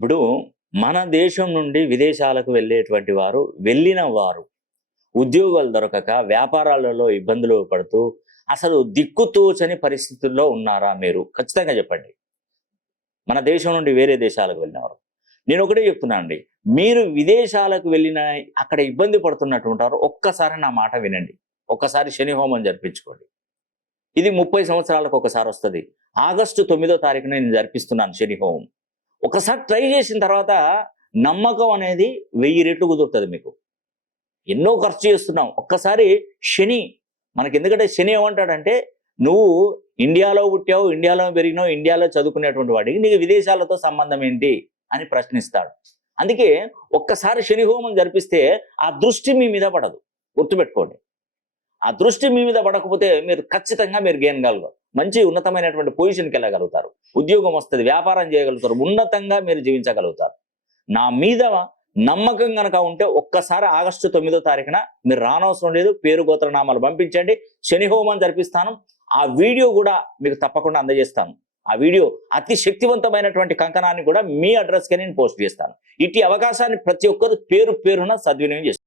ఇప్పుడు మన దేశం నుండి విదేశాలకు వెళ్ళేటువంటి వారు, వెళ్ళిన వారు ఉద్యోగాలు దొరకక, వ్యాపారాలలో ఇబ్బందులు పడుతూ, అసలు దిక్కుతోచని పరిస్థితుల్లో ఉన్నారా మీరు? ఖచ్చితంగా చెప్పండి. మన దేశం నుండి వేరే దేశాలకు వెళ్ళినవారు. నేను ఒకటే చెప్తున్నా అండి. మీరు విదేశాలకు వెళ్ళిన అక్కడ ఇబ్బంది పడుతున్నట్టుంటారు. ఒక్కసారి నా మాట వినండి. ఒక్కసారి శని హోమం జరిపించుకోండి. ఇది 30 సంవత్సరాలకు ఒకసారి వస్తది. ఆగస్టు 9వ తారీఖున నేను జరిపిస్తున్నాను శని హోమం. ఒకసారి ట్రై చేసిన తర్వాత నమ్మకం అనేది 1000 రెట్లు కుదురుతుంది మీకు. ఎన్నో ఖర్చు చేస్తున్నాం. ఒక్కసారి శని మనకెందుకంటే శని ఏమంటాడంటే, నువ్వు ఇండియాలో పుట్టావు, ఇండియాలో పెరిగినావు, ఇండియాలో చదువుకునేటువంటి వాడికి నీకు విదేశాలతో సంబంధం ఏంటి అని ప్రశ్నిస్తాడు. అందుకే ఒక్కసారి శని హోమం జరిపిస్తే ఆ దృష్టి మీ మీద పడదు. గుర్తుపెట్టుకోండి. ఆ దృష్టి మీ మీద పడకపోతే మీరు ఖచ్చితంగా మీరు గెయిన్ కలగరు. మంచి ఉన్నతమైనటువంటి పొజిషన్కి వెళ్ళగలుగుతారు. ఉద్యోగం వస్తుంది, వ్యాపారం చేయగలుగుతారు, ఉన్నతంగా మీరు జీవించగలుగుతారు. నా మీద నమ్మకం కనుక ఉంటే ఒక్కసారి ఆగస్టు 9వ తారీఖున మీరు రానవసరం లేదు. పేరు గోత్రనామాలు పంపించండి. శని హోమం జరిపిస్తాను. ఆ వీడియో కూడా మీకు తప్పకుండా అందజేస్తాను. ఆ వీడియో అతి శక్తివంతమైనటువంటి కంకణాన్ని కూడా మీ అడ్రస్కే నేను పోస్ట్ చేస్తాను. ఇట్టి అవకాశాన్ని ప్రతి ఒక్కరు పేరున సద్వినియోగం చేస్తారు.